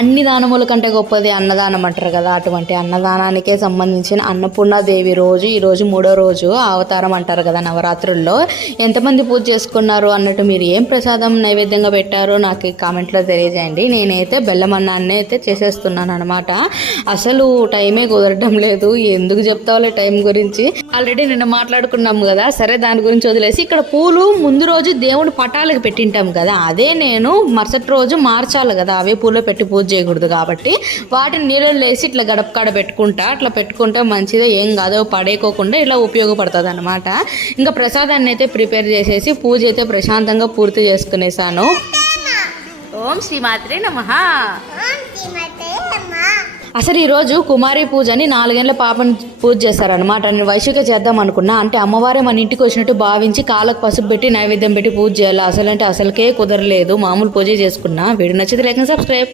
అన్ని దానముల కంటే గొప్పది అన్నదానం అంటారు కదా, అటువంటి అన్నదానానికే సంబంధించిన అన్నపూర్ణాదేవి రోజు ఈరోజు 3వ రోజు అవతారం అంటారు కదా నవరాత్రుల్లో. ఎంతమంది పూజ చేసుకున్నారు అన్నట్టు, మీరు ఏం ప్రసాదం నైవేద్యంగా పెట్టారో నాకు కామెంట్లో తెలియజేయండి. నేనైతే బెల్లం అన్నాన్ని అయితే చేసేస్తున్నాను అనమాట. అసలు టైమే కుదరడం లేదు. ఎందుకు చెప్తావులే టైం గురించి, ఆల్రెడీ నిన్న మాట్లాడుకున్నాం కదా. సరే దాని గురించి వదిలేసి, ఇక్కడ పూలు ముందు రోజు దేవుని పటాలకు పెట్టింటాం కదా, అదే నేను మరుసటి రోజు మార్చాలి కదా, అవే పూలు పెట్టి పూజ చేయకూడదు కాబట్టి వాటిని నీళ్ళు వేసి ఇట్లా గడప కాడ పెట్టుకుంటా. అట్లా పెట్టుకుంటే మంచిదే, ఏం కాదో పడేకోకుండా ఇలా ఉపయోగపడుతుంది అనమాట. ఇంకా ప్రసాదాన్ని అయితే ప్రిపేర్ చేసేసి పూజ అయితే ప్రశాంతంగా పూర్తి చేసుకునేసాను. ఓం శ్రీమాత్రే నమః. అసలు ఈరోజు కుమారి పూజ అని 4 ఏళ్ల పాపని పూజ చేస్తారనమాట. నేను వైశ్విక చేద్దాం అనుకున్నా, అంటే అమ్మవారే మన ఇంటికి వచ్చినట్టు భావించి కాళ్ళకు పసుపు పెట్టి నైవేద్యం పెట్టి పూజ చేయాలి. అసలంటే అసలుకే కుదరలేదు, మామూలు పూజ చేసుకున్నా. వీడియో నచ్చితే లైక్ అండ్ సబ్స్క్రైబ్.